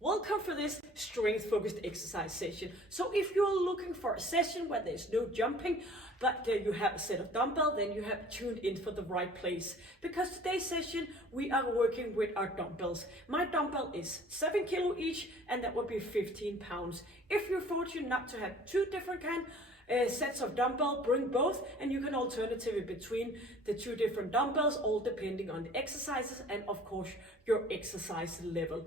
Welcome for this strength focused exercise session. So if you're looking for a session where there's no jumping, but you have a set of dumbbell, then you have tuned in for the right place. Because today's session, we are working with our dumbbells. My dumbbell is 7 kilo each, and that would be 15 pounds. If you're fortunate not to have two different sets of dumbbell, bring both, and you can alternative between the two different dumbbells, all depending on the exercises and of course your exercise level.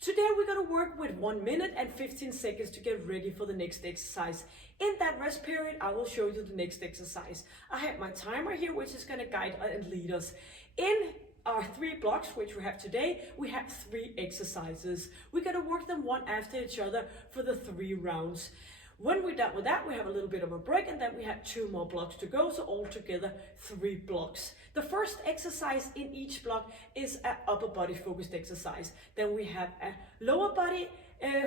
Today we're going to work with 1 minute and 15 seconds to get ready for the next exercise. In that rest period, I will show you the next exercise. I have my timer here, which is going to guide and lead us. In our 3 blocks, which we have today, we have 3 exercises. We're going to work them one after each other for the 3 rounds. When we're done with that, we have a little bit of a break, and then we have 2 more blocks to go, so altogether 3 blocks. The first exercise in each block is an upper body focused exercise. Then we have a lower body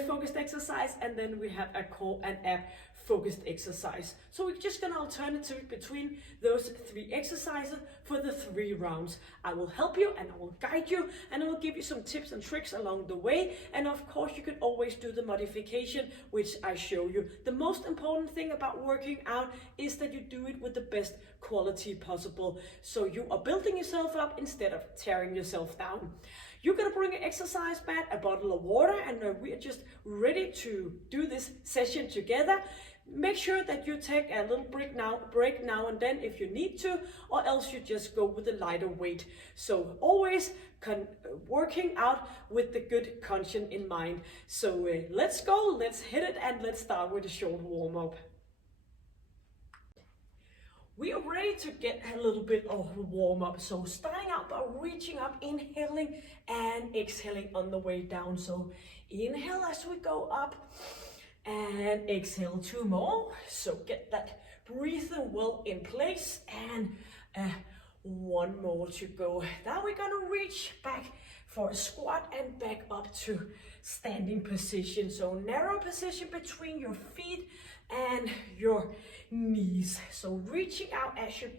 focused exercise, and then we have a core and ab focused exercise. So we're just going to alternate between those 3 exercises for the 3 rounds. I will help you and I will guide you and I will give you some tips and tricks along the way. And of course you can always do the modification which I show you. The most important thing about working out is that you do it with the best quality possible. So you are building yourself up instead of tearing yourself down. You're going to bring an exercise mat, a bottle of water, and we are just ready to do this session together. Make sure that you take a little break now and then if you need to, or else you just go with a lighter weight. So always working out with the good conscience in mind. So let's go, let's hit it, and let's start with a short warm-up. We are ready to get a little bit of a warm-up. So starting out by reaching up, inhaling and exhaling on the way down. So inhale as we go up and exhale 2 more. So get that breathing well in place, and 1 more to go. Now we're gonna reach back for a squat and back up to standing position. So narrow position between your feet and your knees. So reaching out as you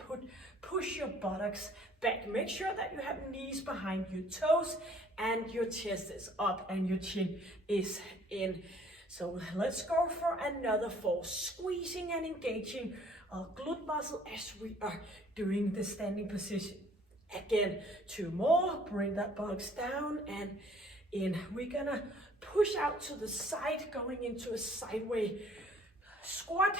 push your buttocks back. Make sure that you have knees behind your toes and your chest is up and your chin is in. So let's go for another 4. Squeezing and engaging our glute muscle as we are doing the standing position. Again, 2 more. Bring that buttocks down and in. We're gonna push out to the side, going into a sideways squat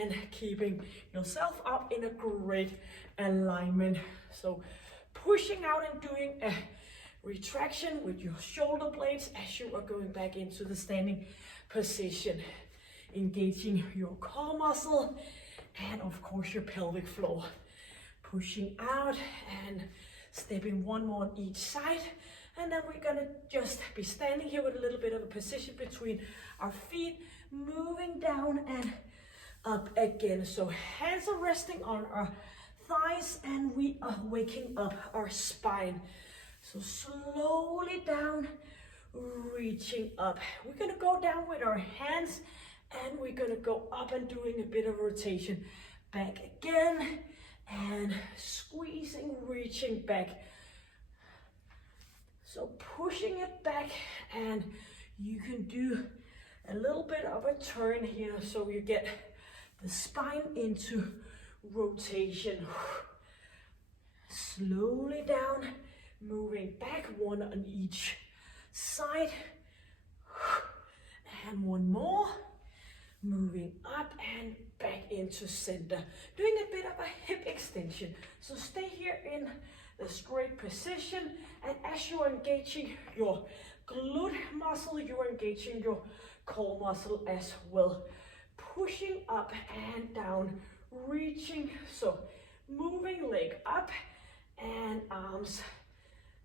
and keeping yourself up in a great alignment. So pushing out and doing a retraction with your shoulder blades as you are going back into the standing position, engaging your core muscle and of course your pelvic floor. Pushing out and stepping 1 more on each side, and then we're gonna just be standing here with a little bit of a position between our feet, moving down and up again. So hands are resting on our thighs and we are waking up our spine. So slowly down, reaching up. We're gonna go down with our hands and we're gonna go up and doing a bit of rotation. Back again and squeezing, reaching back. So pushing it back, and you can do a little bit of a turn here so you get the spine into rotation. Slowly down, moving back, 1 on each side, and 1 more. Moving up and back into center. Doing a bit of a hip extension. So stay here in the straight position, and as you are engaging your glute muscle, you are engaging your core muscle as well. Pushing up and down, reaching, so moving leg up and arms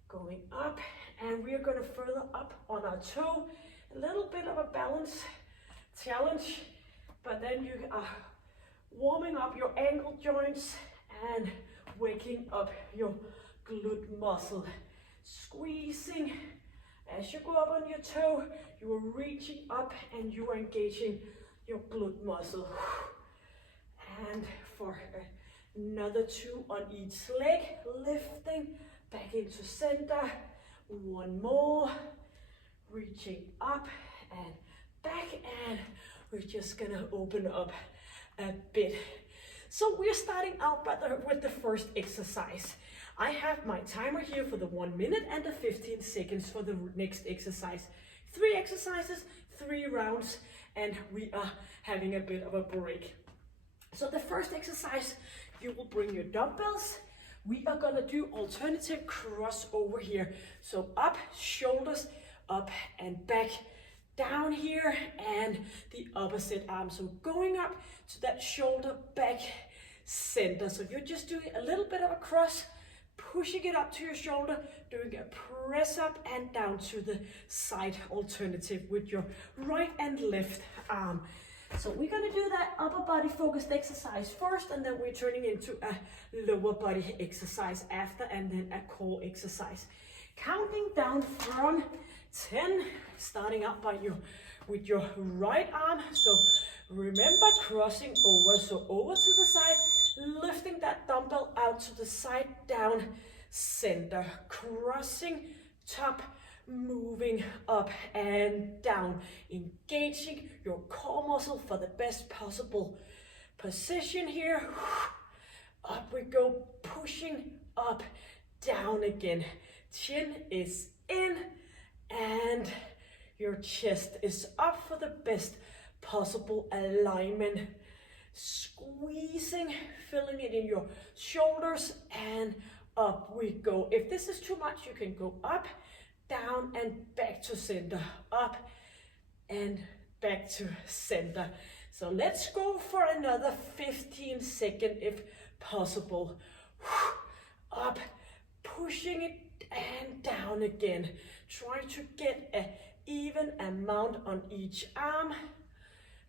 going up, and we are going to further up on our toe. A little bit of a balance challenge, but then you are warming up your ankle joints and waking up your glute muscle. Squeezing as you go up on your toe, you are reaching up and you are engaging your glute muscle. And for another 2 on each leg, lifting back into center. 1 more. Reach reaching up and back, and we're just gonna open up a bit. So we're starting out with the first exercise. I have my timer here for the 1 minute and the 15 seconds for the next exercise. 3 exercises, 3 rounds, and we are having a bit of a break. So the first exercise, you will bring your dumbbells. We are gonna do alternative crossover here. So up, shoulders, up and back, down here, and the opposite arm. So going up to that shoulder, back, center. So you're just doing a little bit of a cross, pushing it up to your shoulder, doing a press up and down to the side alternative with your right and left arm. So we're gonna do that upper body focused exercise first, and then we're turning into a lower body exercise after, and then a core exercise. Counting down from 10, starting out with your right arm. So remember crossing over, so over to the side, lifting that dumbbell out to the side, down, center, crossing, top, moving up and down, engaging your core muscle for the best possible position here. Up we go, pushing up, down again. Chin is in and your chest is up for the best possible alignment. Squeezing, filling it in your shoulders, and up we go. If this is too much, you can go up, down and back to center, up and back to center. So let's go for another 15 seconds if possible. Up, pushing it and down again. Try to get an even amount on each arm.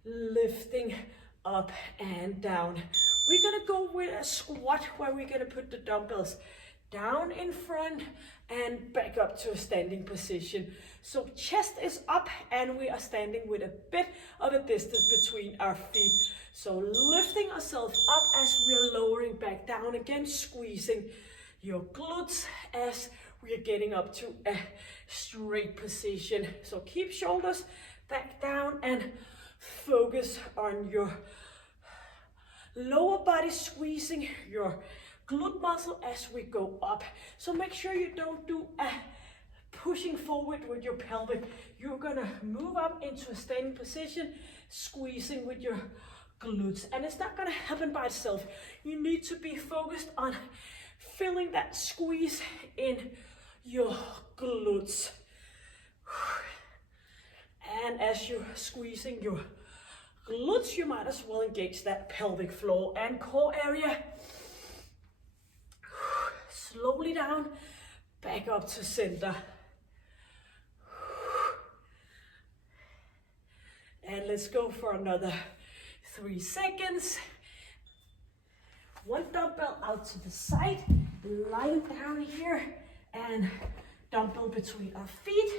Lifting up and down. We're gonna go with a squat where we're gonna put the dumbbells down in front and back up to a standing position. So chest is up and we are standing with a bit of a distance between our feet. So lifting ourselves up as we are lowering back down again, squeezing your glutes as we are getting up to a straight position. So keep shoulders back down and focus on your lower body, squeezing your glute muscle as we go up. So make sure you don't do a pushing forward with your pelvic. You're gonna move up into a standing position, squeezing with your glutes, and it's not gonna happen by itself. You need to be focused on feeling that squeeze in your glutes. And as you're squeezing your glutes, you might as well engage that pelvic floor and core area. Slowly down, back up to center. And let's go for another 3 seconds. One dumbbell out to the side, lying down here, and dumbbell between our feet,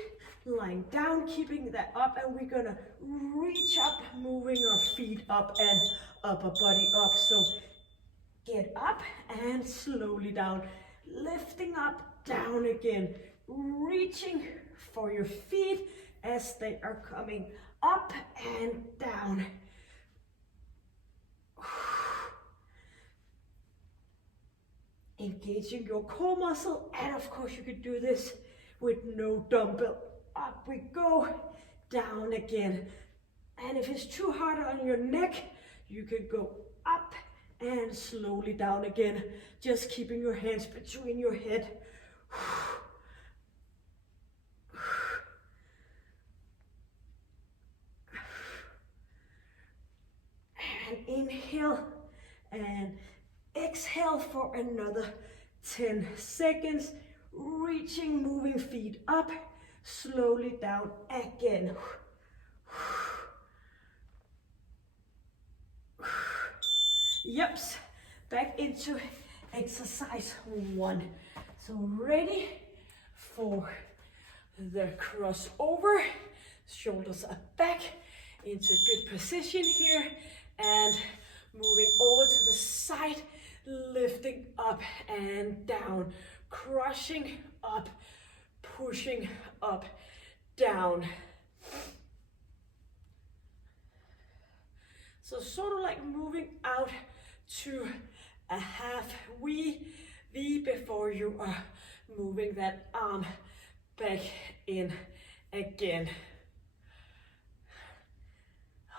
lying down, keeping that up, and we're gonna reach up, moving our feet up and upper body up. So get up and slowly down, lifting up, down again, reaching for your feet as they are coming up and down. Engaging your core muscle, and of course you could do this with no dumbbell. Up we go, down again. And if it's too hard on your neck, you can go up and slowly down again, just keeping your hands between your head. And inhale and exhale for another 10 seconds, reaching, moving feet up, slowly down again. Yep, back into exercise 1. So ready for the crossover. Shoulders are back into a good position here, and moving over to the side, lifting up and down, crushing up, pushing up, down. So sort of like moving out to a half V before you are moving that arm back in again.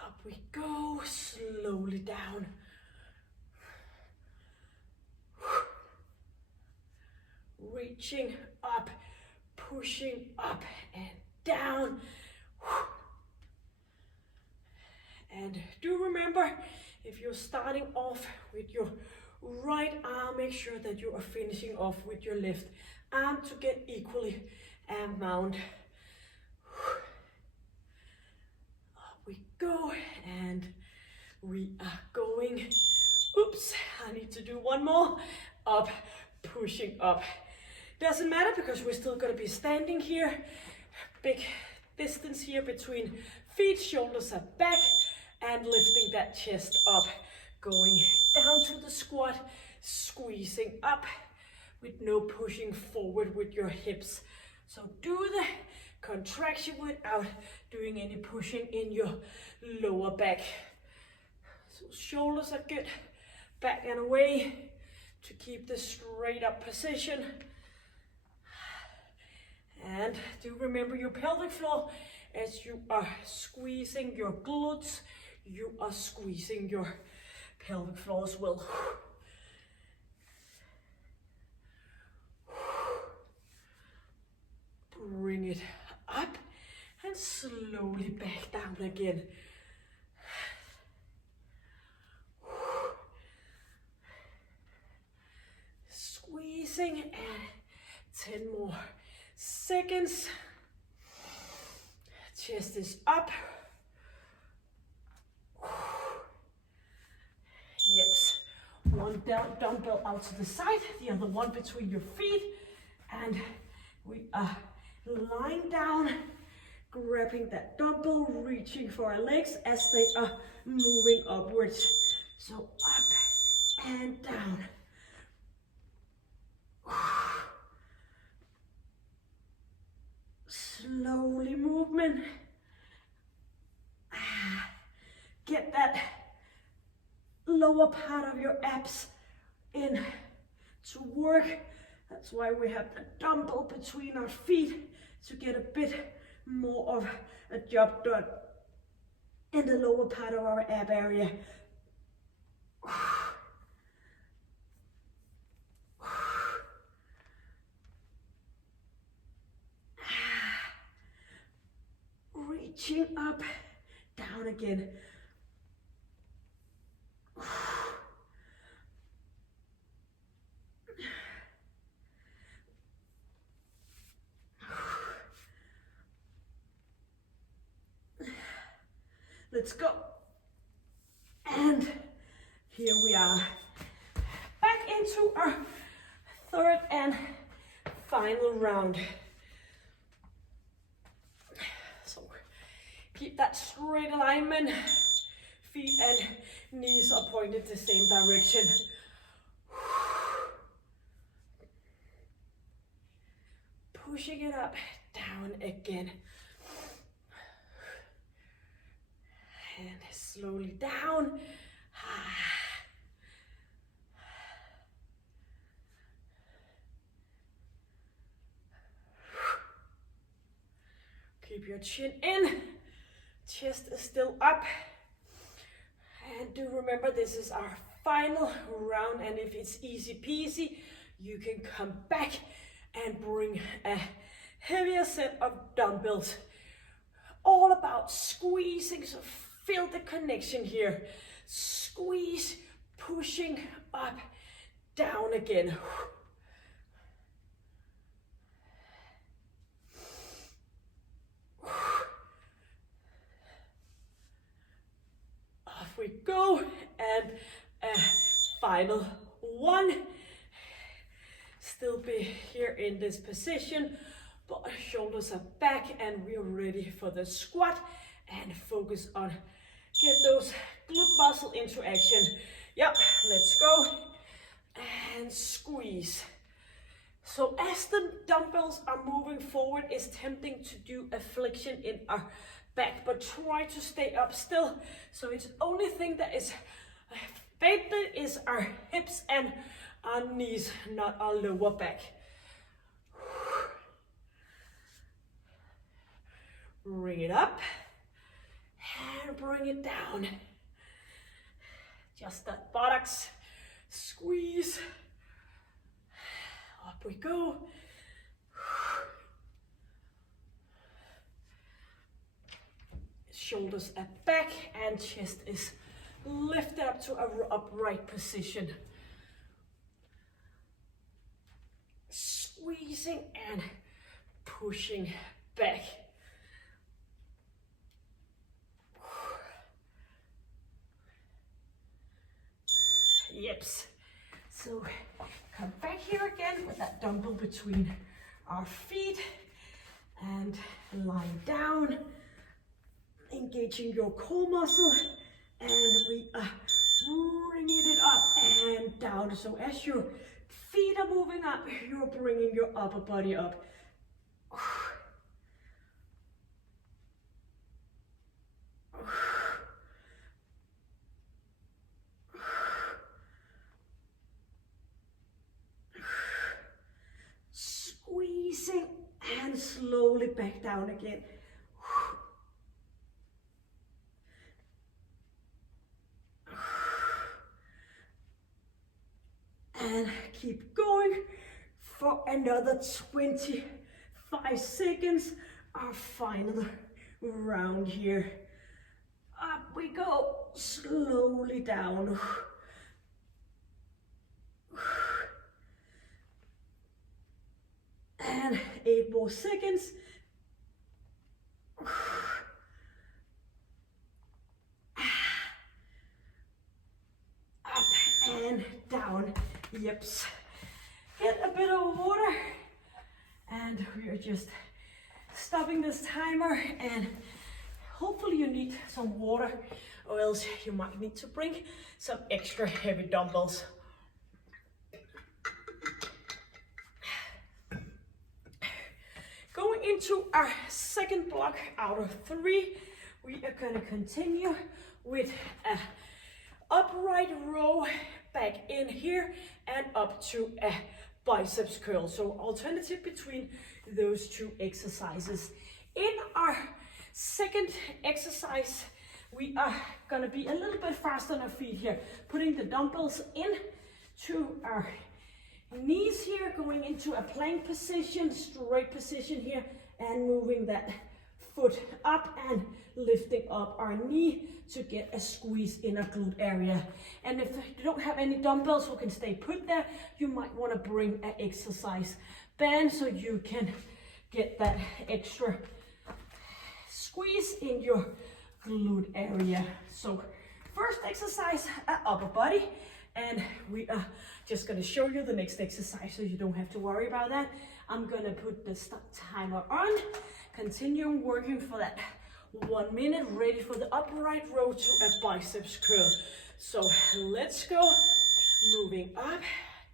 Up we go, slowly down. Reaching up, pushing up and down. And do remember, if you're starting off with your right arm, make sure that you are finishing off with your left arm to get equally amount. Up we go, and we are going. Oops, I need to do one more. Up, pushing up. Doesn't matter because we're still going to be standing here. Big distance here between feet, shoulders are back, and lifting that chest up. Going down to the squat, squeezing up with no pushing forward with your hips. So do the contraction without doing any pushing in your lower back. So shoulders are good, back and away to keep the straight up position. And do remember your pelvic floor. As you are squeezing your glutes, you are squeezing your pelvic floor as well. Bring it up and slowly back down again. Squeezing, and 10 more seconds. Chest is up. Yes. One dumbbell out to the side, the other one between your feet, and we are lying down, grabbing that dumbbell, reaching for our legs as they are moving upwards. So up and down. Slowly movement. Get that lower part of your abs in to work. That's why we have the dumbbell between our feet, to get a bit more of a job done in the lower part of our ab area. Reaching up, down again. Let's go. And here we are. Back into our third and final round. So keep that straight alignment. Feet and knees are pointed the same direction. Pushing it up, down again. And slowly down. Keep your chin in. Chest is still up. And do remember, this is our final round, and if it's easy peasy, you can come back and bring a heavier set of dumbbells. All about squeezing, so feel the connection here. Squeeze, pushing up, down again. Off we go, and a final one. Still be here in this position, but our shoulders are back and we're ready for the squat, and focus on get those glute muscle into action. Yep, let's go. And squeeze. So as the dumbbells are moving forward, it's tempting to do a flexion in our back, but try to stay up still. So it's only thing that is bended is our hips and our knees, not our lower back. Bring it up and bring it down. Just that buttocks squeeze. Up we go. Shoulders are back and chest is lifted up to an upright position. Squeezing and pushing back. Yips. So come back here again with that dumbbell between our feet and lying down, engaging your core muscle, and we are bringing it up and down. So as your feet are moving up, you're bringing your upper body up. Squeezing and slowly back down again. And keep going for another 25 seconds. Our final round here. Up we go, slowly down. And 8 more seconds. Up and down. Yips. Get a bit of water. And we are just stopping this timer, and hopefully you need some water, or else you might need to bring some extra heavy dumbbells. Going into our second block out of 3, we are going to continue with a upright row back in here and up to a biceps curl. So alternative between those 2 exercises. In our second exercise, we are going to be a little bit faster on our feet here, putting the dumbbells in to our knees here, going into a plank position, straight position here, and moving that foot up and lifting up our knee to get a squeeze in our glute area. And if you don't have any dumbbells who can stay put there, you might want to bring an exercise band so you can get that extra squeeze in your glute area. So first exercise, upper body, and we are just going to show you the next exercise so you don't have to worry about that. I'm going to put the stop timer on, continue working for that 1 minute, ready for the upright row to a biceps curl. So let's go, moving up,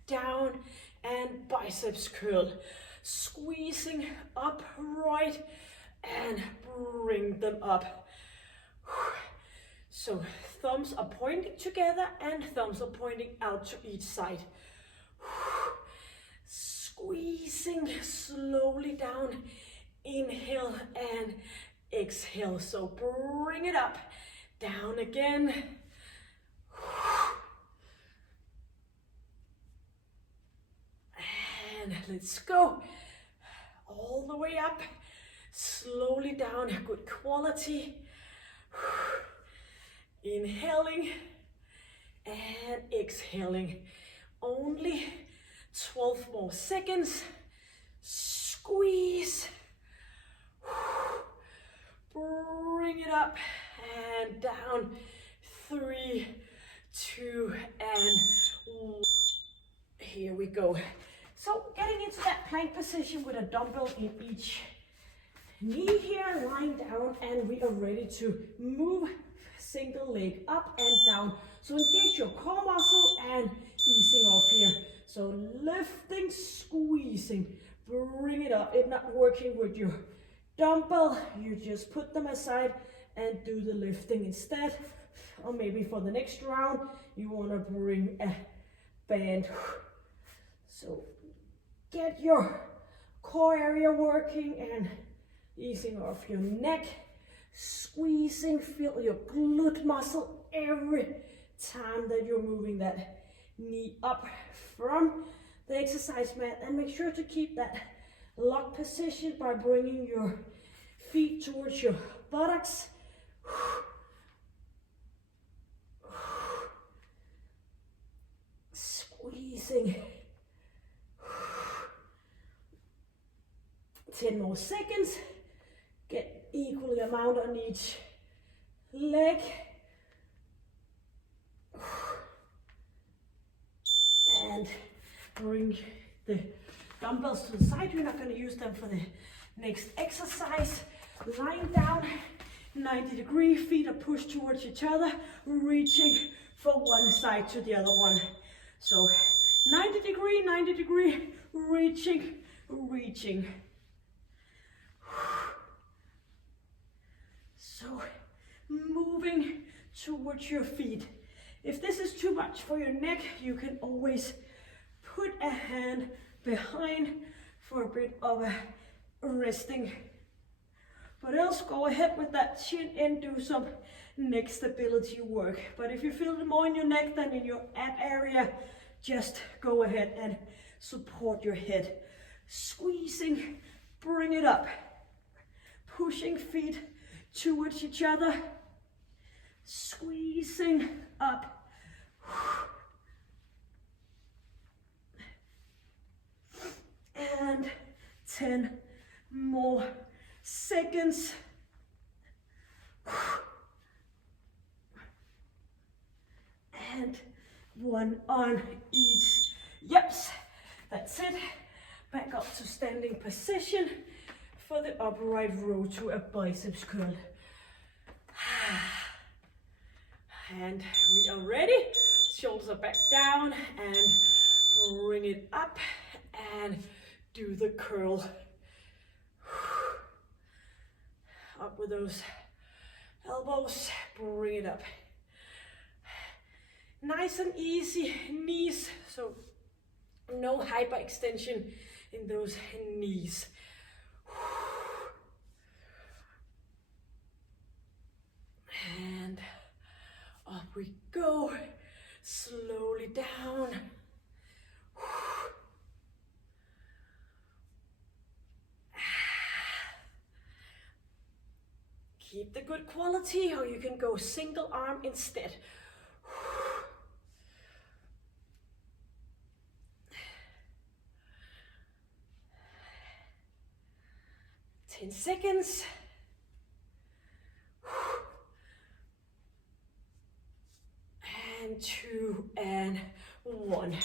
down, and biceps curl, squeezing upright and bring them up. So thumbs are pointing together and thumbs are pointing out to each side. Squeezing slowly down, inhale and exhale. So bring it up, down again. And let's go all the way up, slowly down, good quality. Inhaling and exhaling. Only 12 more seconds. Squeeze. Bring it up and down. 3, 2, and 1. Here we go. So getting into that plank position with a dumbbell in each knee here, lying down, and we are ready to move single leg up and down. So engage your core muscle and easing off here. So lifting, squeezing, bring it up. If not working with your dumbbell, you just put them aside and do the lifting instead. Or maybe for the next round, you want to bring a band. So get your core area working and easing off your neck, squeezing, feel your glute muscle every time that you're moving that knee up from the exercise mat. And make sure to keep that lock position by bringing your feet towards your buttocks. Squeezing. 10 more seconds. Get equally amount on each leg. And bring the dumbbells to the side. You're not going to use them for the next exercise. Lying down, 90-degree, feet are pushed towards each other, reaching from one side to the other one. So 90-degree, reaching, reaching. So moving towards your feet. If this is too much for your neck, you can always put a hand behind for a bit of a resting. But else, go ahead with that chin and do some neck stability work. But if you feel it more in your neck than in your ab area, just go ahead and support your head. Squeezing, bring it up. Pushing feet towards each other. Squeezing up. And 10 more seconds. And one on each. Yes, that's it. Back up to standing position for the upright row to a biceps curl. And we are ready. Shoulders are back down and bring it up and do the curl. Up with those elbows, bring it up. Nice and easy knees, so no hyperextension in those knees. And up we go, slowly down. Keep the good quality, or you can go single arm instead. 10 seconds. And 2 and 1.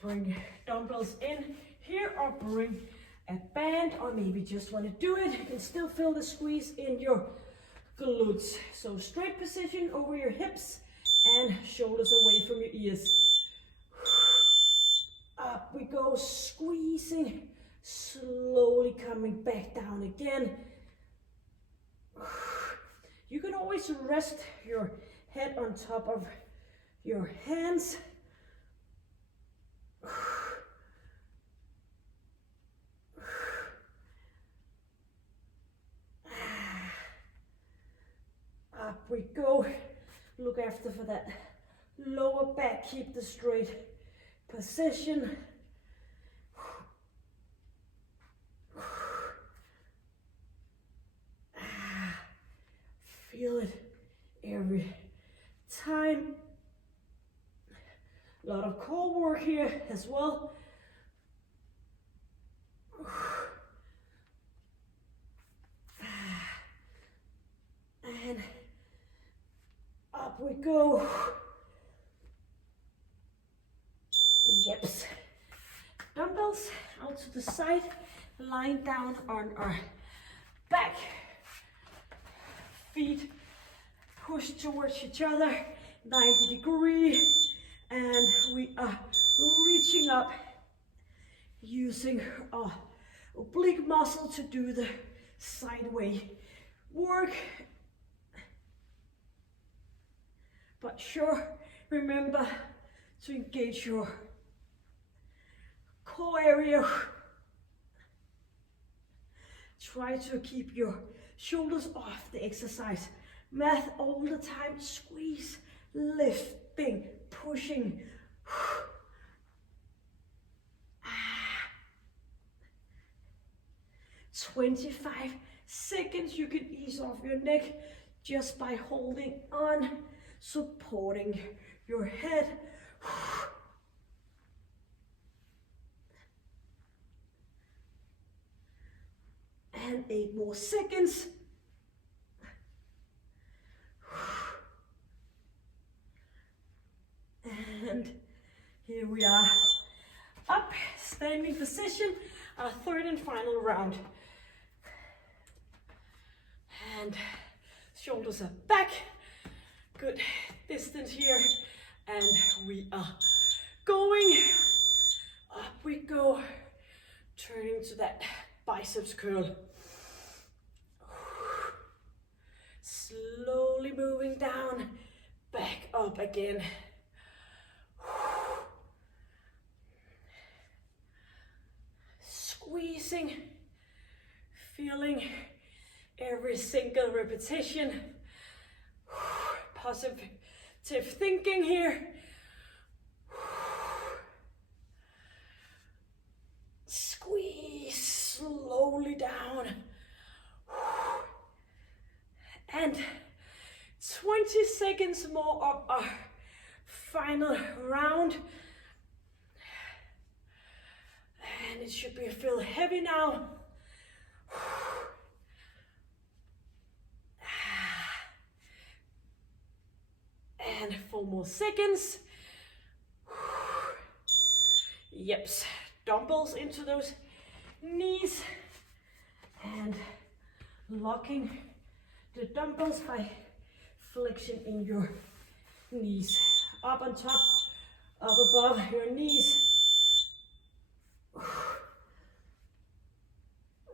Bring dumbbells in here, or bring a band, or maybe just want to do it. You can still feel the squeeze in your glutes. So straight position over your hips and shoulders away from your ears. Up we go, squeezing, slowly coming back down again. You can always rest your head on top of your hands. Up we go. Look after for that lower back. Keep the straight position. Feel it every time. A lot of core work here as well. And up we go. Yeps. Dumbbells out to the side, lying down on our back. Feet push towards each other, 90 degree, and we are reaching up, using our oblique muscle to do the sideway work. But sure, remember to engage your core area. Try to keep your shoulders off the exercise mat all the time. Squeeze, lifting, pushing. 25 seconds. You can ease off your neck just by holding on, supporting your head. And 8 more seconds. And here we are, up, standing position, our third and final round. And shoulders are back, good distance here, and we are going, up we go, turning to that biceps curl. Slowly moving down, back up again. Squeezing, feeling every single repetition. Positive thinking here. Squeeze slowly down. And 20 seconds more of our final round. And it should feel heavy now. And 4 more seconds. Yep, dumbbells into those knees. And locking the dumbbells by flexion in your knees. Up on top, up above your knees.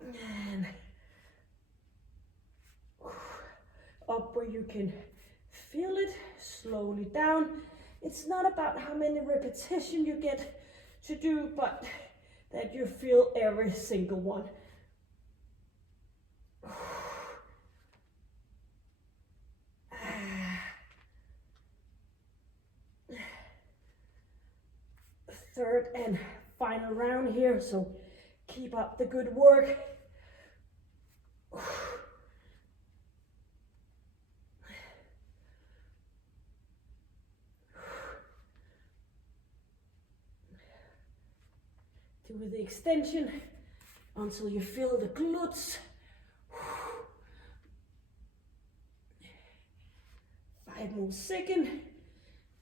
And up where you can feel it, slowly down. It's not about how many repetitions you get to do, but that you feel every single one. Third and final round here, so keep up the good work. Do the extension until you feel the glutes. 5 more seconds.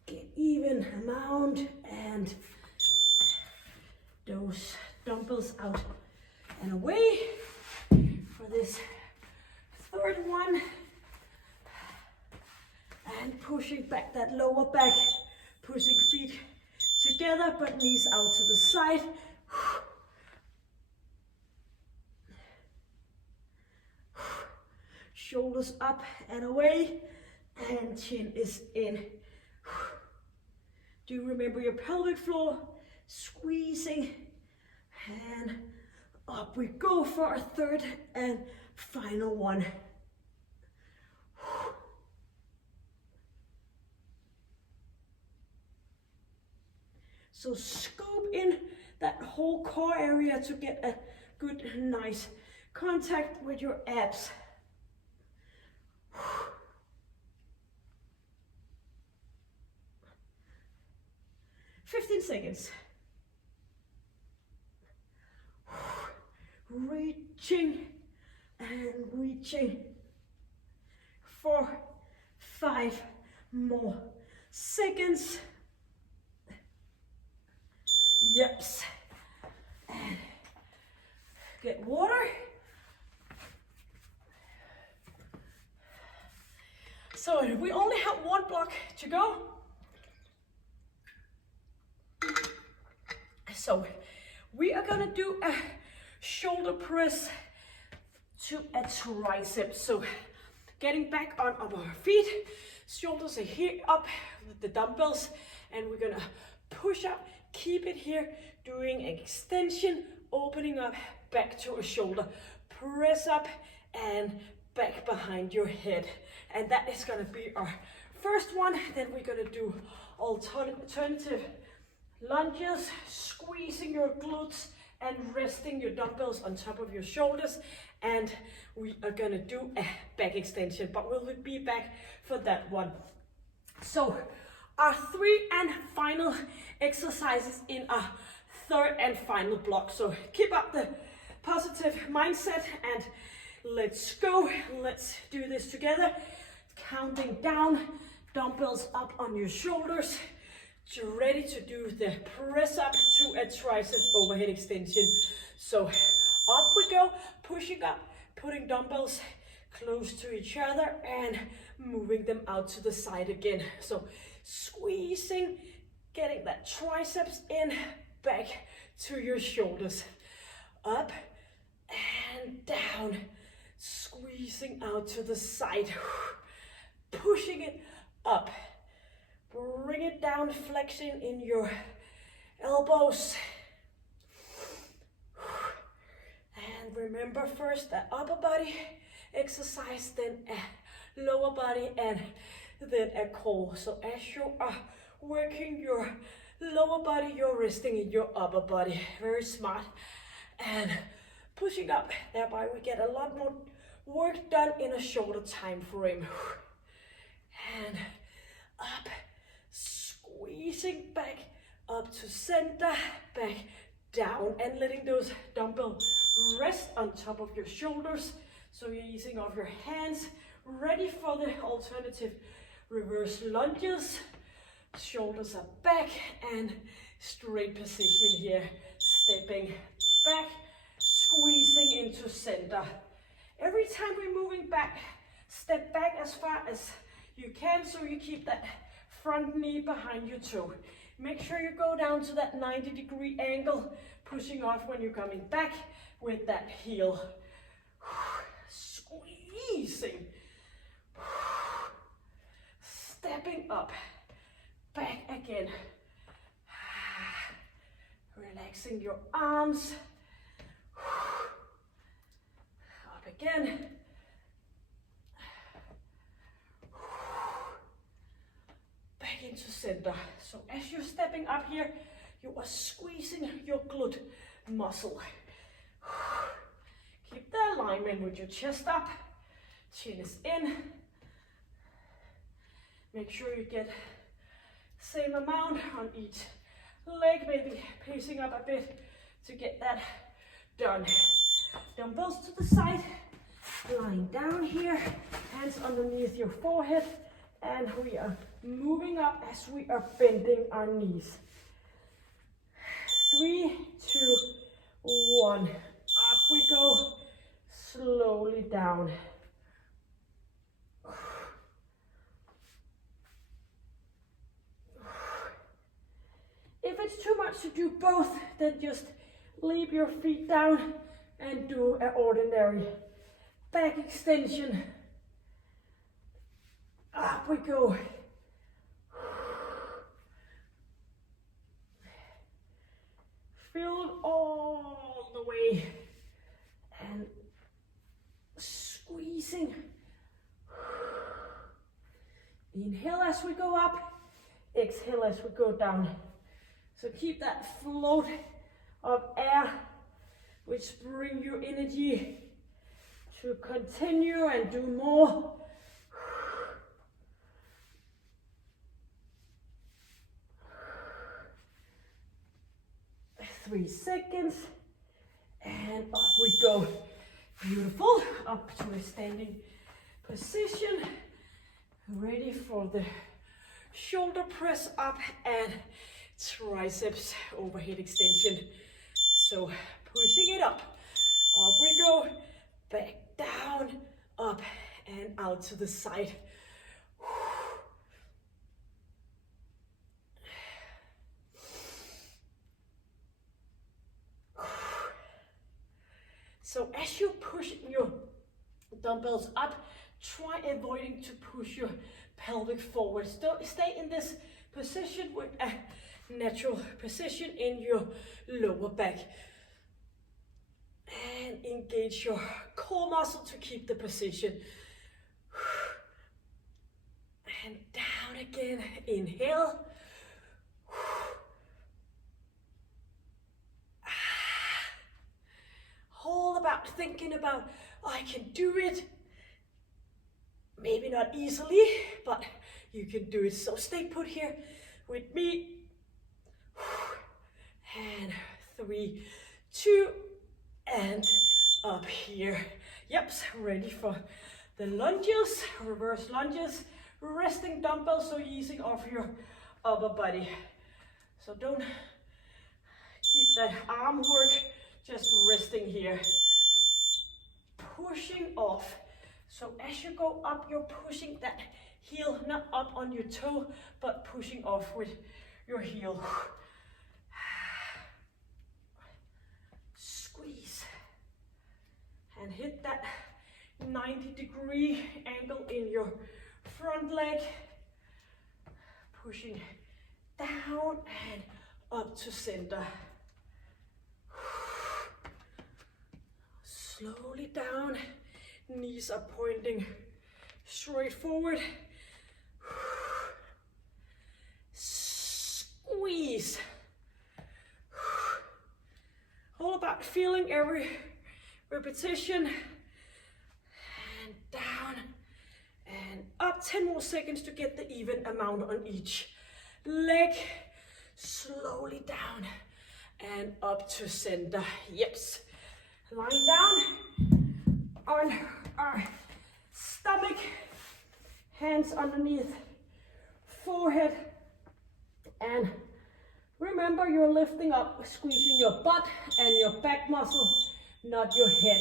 Get even amount, and those dumbbells out and away for this third one. And pushing back that lower back, pushing feet together but knees out to the side. Shoulders up and away, and chin is in. Do remember your pelvic floor, squeezing, and up we go for our third and final one. So scoop in that whole core area to get a good, nice contact with your abs. 15 seconds. Reaching and reaching. 4, 5 more seconds. Yes. And get water. So we only have 1 block to go. So we are gonna do a shoulder press to a tricep. So getting back on our feet, shoulders are here up with the dumbbells, and we're gonna push up, keep it here, doing an extension, opening up back to a shoulder, press up and back behind your head. And that is gonna be our first one. Then we're gonna do alternative lunges, squeezing your glutes and resting your dumbbells on top of your shoulders. And we are gonna do a back extension, but we'll be back for that one. So our three and final exercises in our third and final block. So keep up the positive mindset and let's go. Let's do this together. Counting down, dumbbells up on your shoulders. You're ready to do the press up to a triceps overhead extension. So up we go, pushing up, putting dumbbells close to each other and moving them out to the side again. So squeezing, getting that triceps in, back to your shoulders. Up and down, squeezing out to the side, pushing it up. Bring it down, flexion in your elbows. And remember first the upper body exercise, then a lower body, and then a core. So as you are working your lower body, you're resting in your upper body. Very smart. And pushing up, thereby we get a lot more work done in a shorter time frame. And up, squeezing back up to center, back down, and letting those dumbbells rest on top of your shoulders. So you're easing off your hands, ready for the alternative reverse lunges. Shoulders are back and straight position here, stepping back, squeezing into center. Every time we're moving back, step back as far as you can so you keep that front knee behind your toe. Make sure you go down to that 90-degree angle, pushing off when you're coming back with that heel. Squeezing. Stepping up. Back again. Relaxing your arms. Up again. Back into center. So as you're stepping up here, you are squeezing your glute muscle. Keep the alignment with your chest up, chin is in. Make sure you get same amount on each leg, maybe pacing up a bit to get that done. Dumbbells to the side, lying down here, hands underneath your forehead, and we are moving up as we are bending our knees. 3, 2, 1. Up we go, slowly down. If it's too much to do both, then just leave your feet down and do an ordinary back extension. Up we go. Feel it all the way and squeezing. Inhale as we go up, exhale as we go down. So keep that float of air, which bring you energy to continue and do more. 3 seconds, and up we go. Beautiful. Up to a standing position. Ready for the shoulder press up and triceps overhead extension. So pushing it up. Up we go. Back down, up and out to the side. dumbbells up. Try avoiding to push your pelvic forward. Stay in this position with a natural position in your lower back. And engage your core muscle to keep the position. And down again, inhale. All about thinking about, I can do it. Maybe not easily, but you can do it. So stay put here with me. And 3, 2, and up here. Yep, ready for the lunges, reverse lunges, resting dumbbells, so easing off your upper body. So don't keep that arm work, just resting here. Pushing off. So as you go up, you're pushing that heel, not up on your toe, but pushing off with your heel. Squeeze. And hit that 90-degree angle in your front leg. Pushing down and up to center. Slowly down. Knees are pointing straight forward. Squeeze. All about feeling every repetition. And down and up. 10 more seconds to get the even amount on each leg. Slowly down and up to center. Yes. Lying down on our stomach, hands underneath forehead, and remember you're lifting up, squeezing your butt and your back muscle, not your head.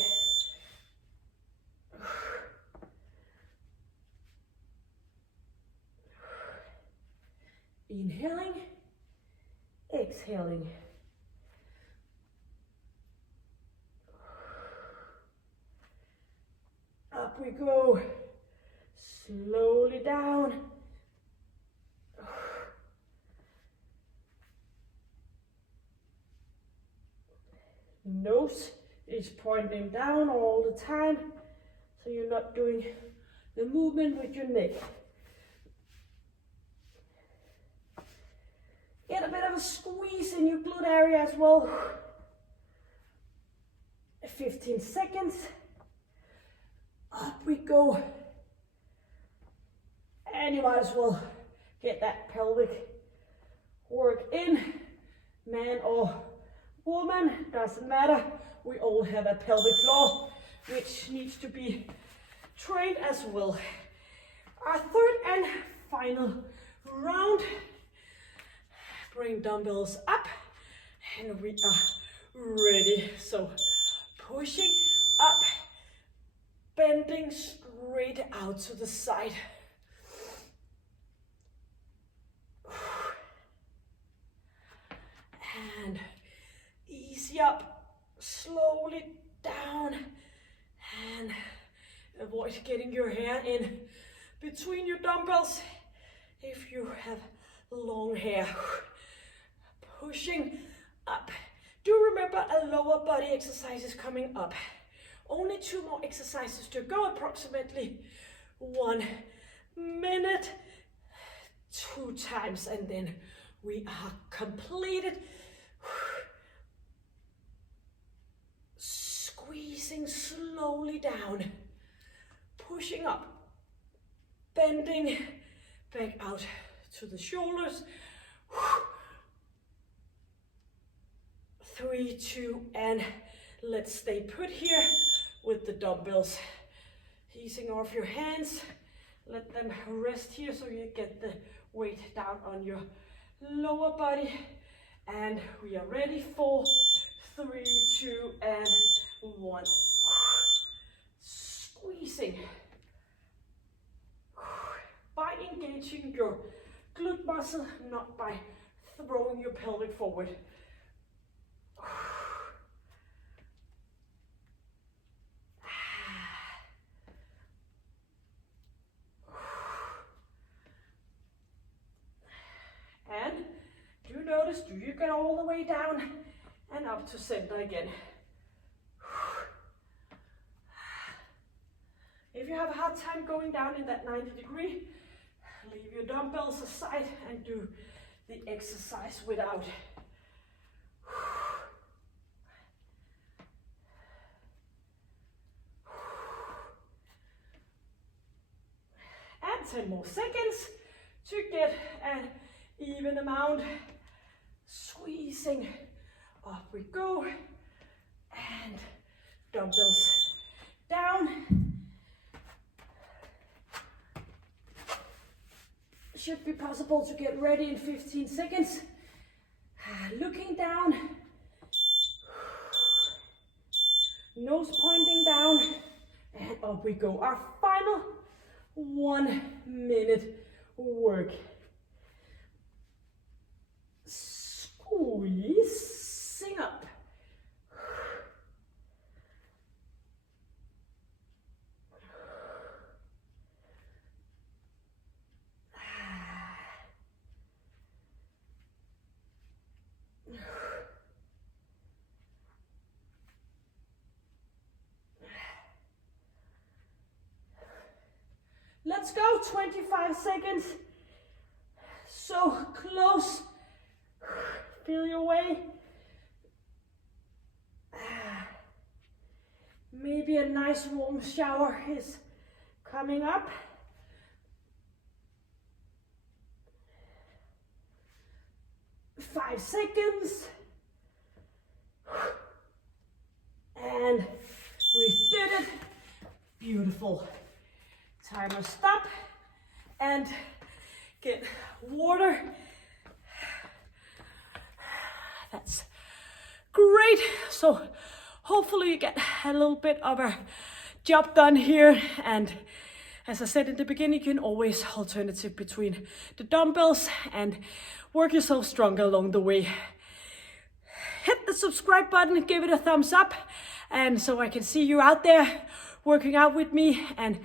Inhaling, exhaling. Up we go, slowly down. Nose is pointing down all the time, so you're not doing the movement with your neck. Get a bit of a squeeze in your glute area as well. 15 seconds. Up we go. And you might as well get that pelvic work in. Man or woman, doesn't matter. We all have a pelvic floor which needs to be trained as well. Our third and final round. Bring dumbbells up and we are ready. So pushing up, bending straight out to the side. And easy up, slowly down, and avoid getting your hair in between your dumbbells if you have long hair. Pushing up. Do remember a lower body exercise is coming up. Only 2 more exercises to go, approximately 1 minute, 2 times, and then we are completed. Squeezing slowly down, pushing up, bending back out to the shoulders. 3, 2, and let's stay put here with the dumbbells. Easing off your hands, let them rest here so you get the weight down on your lower body. And we are ready for 3, 2, and 1. Squeezing by engaging your glute muscle, not by throwing your pelvic forward. notice, do you get all the way down and up to center again? If you have a hard time going down in that 90 degree, leave your dumbbells aside and do the exercise without. And 10 more seconds to get an even amount. Squeezing. Up we go. And dumbbells down. Should be possible to get ready in 15 seconds. Looking down. Nose pointing down. And up we go. Our final 1 minute work. Squeezing up. Let's go, 25 seconds. So close. Feel your way. Maybe a nice warm shower is coming up. Five seconds. And we did it. Beautiful. Timer stop and get water. That's great. So hopefully you get a little bit of a job done here. And as I said in the beginning, you can always alternative between the dumbbells and work yourself stronger along the way. Hit the subscribe button, give it a thumbs up, and so I can see you out there working out with me. And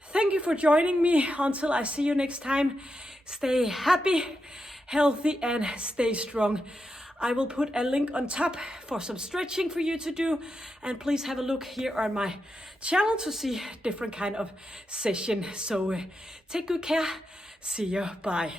thank you for joining me. Until I see you next time, stay happy, healthy, and stay strong. I will put a link on top for some stretching for you to do. And please have a look here on my channel to see different kind of session. So take good care. See you. Bye.